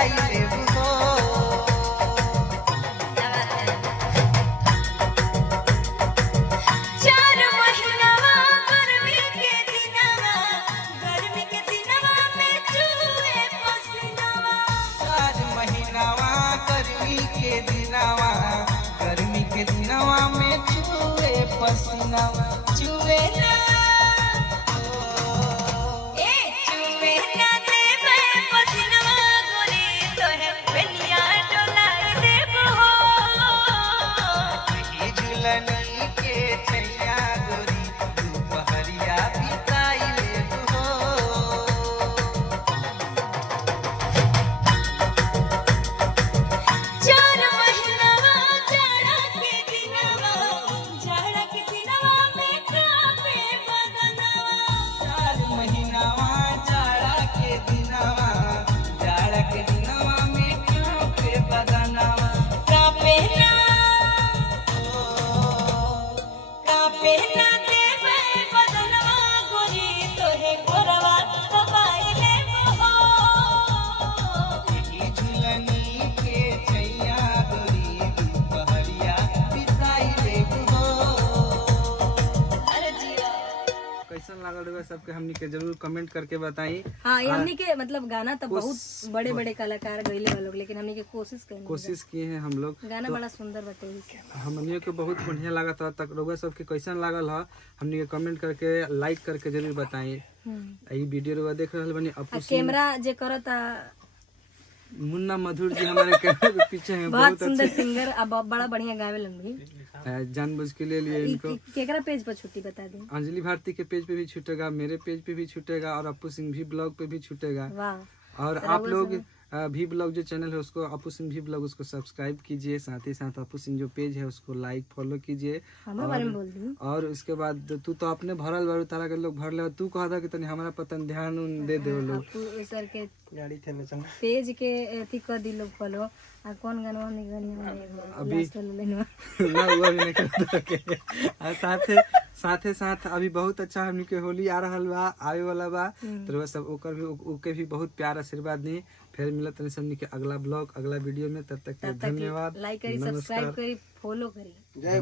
बिताई लेबू हो। गर्मी के दिनवा में चूहे पसीनावा चूहे ना चूहे ना देवे पसीनावा गोरी तोहे बेलिया डोलाई देबो हो। ई झुलनी के छैया गोरी दुपहरिया बिताई लेबू हो। कैसन लागल रहा सबके हमनी के जरूर कमेंट करके बताई। हाँ हमनी के मतलब गाना तो बहुत बड़े बड़े कलाकार गईले वालों, लेकिन हमनी के कोशिश किए हैं हम लोग। गाना तो बड़ा सुंदर बटे हमनी के बहुत बढ़िया लगा था। तक रउआ सबके कैसन लागल है हमनी के कमेंट करके लाइक करके जरूर बताई। ई वीडियो रउआ देख रहल बनी अपू कैमरा जे करता मुन्ना मधुर जी हमारे कैमरे के पीछे हैं। बहुत सुंदर सिंगर, अब बड़ा बढ़िया गावेलन भी। जानबूझ के ले लिए इनको। केकरा पेज पर छुट्टी बता दें। अंजलि भारती के पेज पे भी छूटेगा, मेरे पेज पे भी छूटेगा और अपू सिंह भी ब्लॉग पे भी छूटेगा। और आप लोग भी ब्लॉग जो चैनल है उसको अपू सिंह भी ब्लॉग उसको सब्सक्राइब कीजिए। साथ ही साथ अपू सिंह जो पेज है उसको लाइक फॉलो कीजिए। और उसके बाद तू तो अपने भरल बारू तारा के लोग भर ले, तू कहा था कि तनी हमारा पतन ध्यान दे दे लोग। सर के गाड़ी थे न पेज के एथी कर दी लोग फॉलो। आ कौन गाना अभी ना हुआ भी नहीं करता। साथे साथ अभी बहुत अच्छा हमनी के होली आ रहल बा, आवे वाला बा। तो सब ओके भी बहुत प्यार आशीर्वाद दी। फिर मिलत नहीं हमनी के अगला ब्लॉग अगला वीडियो में। तब तक धन्यवाद। लाइक करी, सब्सक्राइब करी, फॉलो करी।